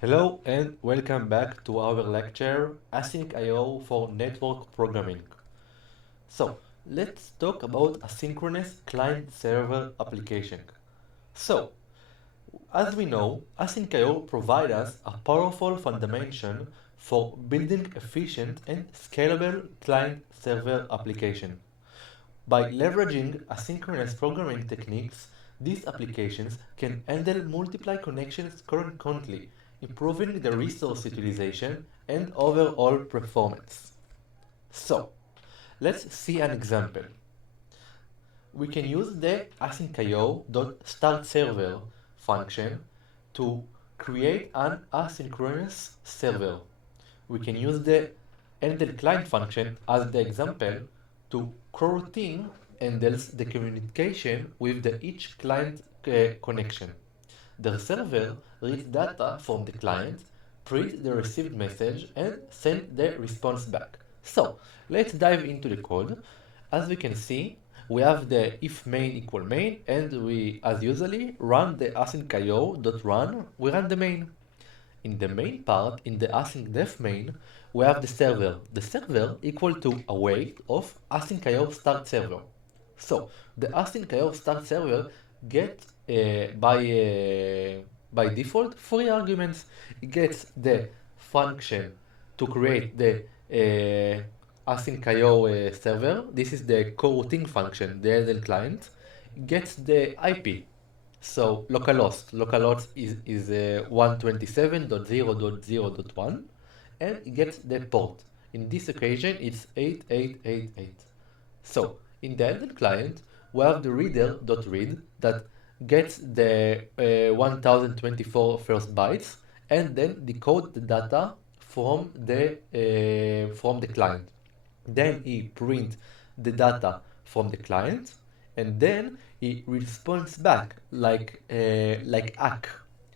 Hello and welcome back to our lecture AsyncIO for network programming. So, let's talk about asynchronous client-server application. So, as we know, AsyncIO provides us a powerful foundation for building efficient and scalable client-server application. By leveraging asynchronous programming techniques, these applications can handle multiple connections concurrently, improving the resource utilization and overall performance. So, let's see an example. We can use the AsyncIO.startServer function to create an asynchronous server. We can use the handle client function as the example to coroutine handles the communication with the each client connection. The server reads data from the client, prints the received message, and sends the response back. So, let's dive into the code. As we can see, we have the if main equal main, and we, as usually, run the asyncIO.run, we run the main. In the main part, in the asyncdef main, we have the server. The server equal to await of asyncIO start server. So the asyncIO start server get by default three arguments. It gets the function to create the asyncIO server. This is the coroutine function, the handle client. It gets the IP. So localhost is 127.0.0.1 and it gets the port. In this occasion, it's 8888. So in the handle client, we have the reader.read that gets the 1024 first bytes and then decode the data from the client. Then he print the data from the client, and then he responds back like ACK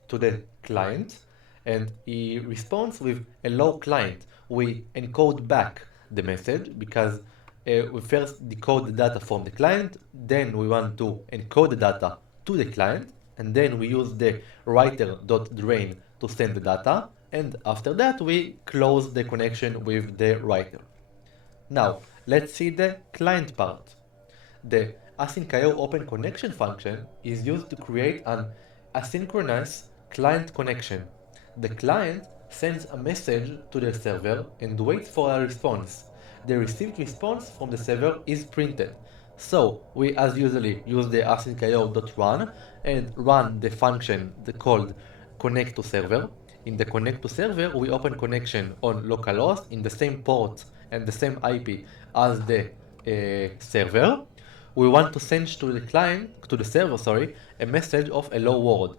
to the client, and he responds with hello client. We encode back the message because we first decode the data from the client, then we want to encode the data to the client, and then we use the writer.drain to send the data, and after that we close the connection with the writer. Now, let's see the client part. The AsyncIO open connection function is used to create an asynchronous client connection. The client sends a message to the server and waits for a response. The received response from the server is printed. So we as usually use the asyncIO.run and run the function called connect to server. In the connect to server, we open connection on localhost in the same port and the same IP as the server. We want to send to the server, a message of hello world,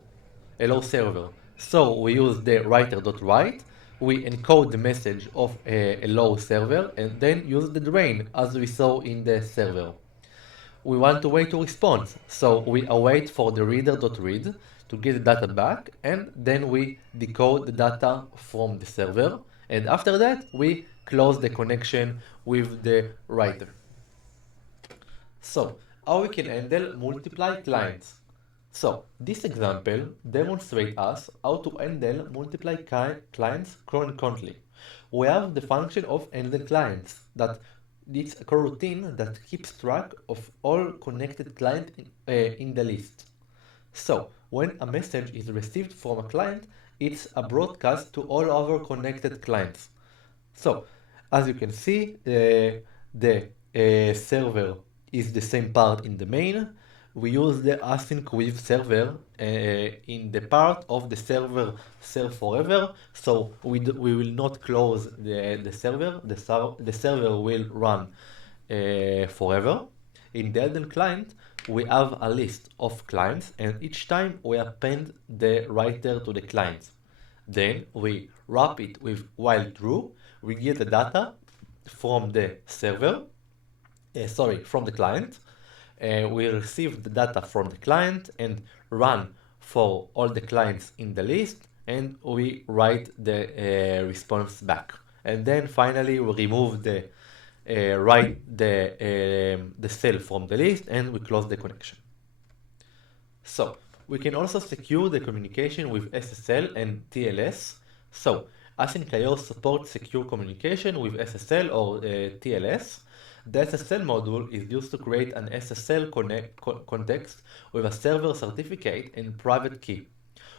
hello server. So we use the writer.write. We encode the message of a hello server and then use the drain as we saw in the server. We want to wait to response, so we await for the reader.read to get the data back, and then we decode the data from the server, and after that we close the connection with the writer. So, how we can handle multiple clients? So, this example demonstrates us how to handle multiple clients concurrently. We have the function of handle clients that it's a coroutine that keeps track of all connected clients in the list. So, when a message is received from a client, it's a broadcast to all other connected clients. So, as you can see, the server is the same part in the main. We use the async with server in the part of the server serve forever. So we will not close the server. The server will run forever. In the handle client, we have a list of clients, and each time we append the writer to the client. Then we wrap it with while true. We get the data from the server, from the client. We receive the data from the client and run for all the clients in the list, and we write the response back. And then finally we remove the write the cell from the list, and we close the connection. So We can also secure the communication with SSL and TLS. So, AsyncIO supports secure communication with SSL or TLS. The SSL module is used to create an SSL context with a server certificate and private key.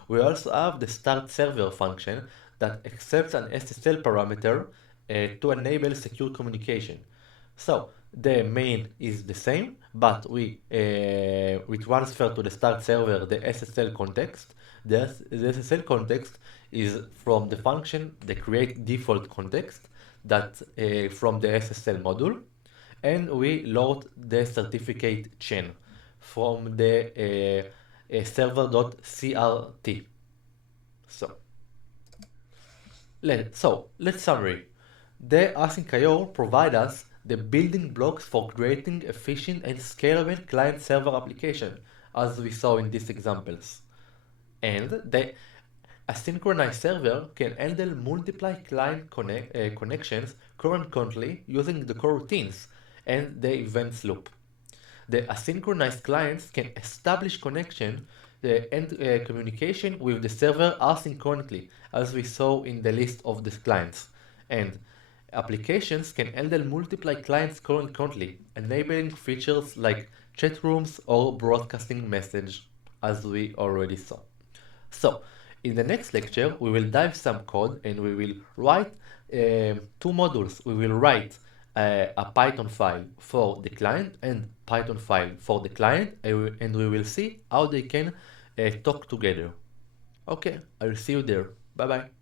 We also have the start server function that accepts an SSL parameter to enable secure communication. So the main is the same, but we transfer to the start server the SSL context. The SSL context is from the function, the create default context, that from the SSL module, and we load the certificate chain from the server.crt. So, let's summary. The AsyncIO provide us the building blocks for creating efficient and scalable client-server application, as we saw in these examples. And the asynchronous server can handle multiple connections concurrently using the coroutines and the events loop. The asynchronous clients can establish connection and communication with the server asynchronously, as we saw in the list of the clients. And applications can handle multiple clients concurrently, enabling features like chat rooms or broadcasting message, as we already saw. So, in the next lecture, we will dive some code and we will write two modules. We will write a Python file for the client and Python file for the client, and we will see how they can talk together. Okay, I will see you there. Bye bye.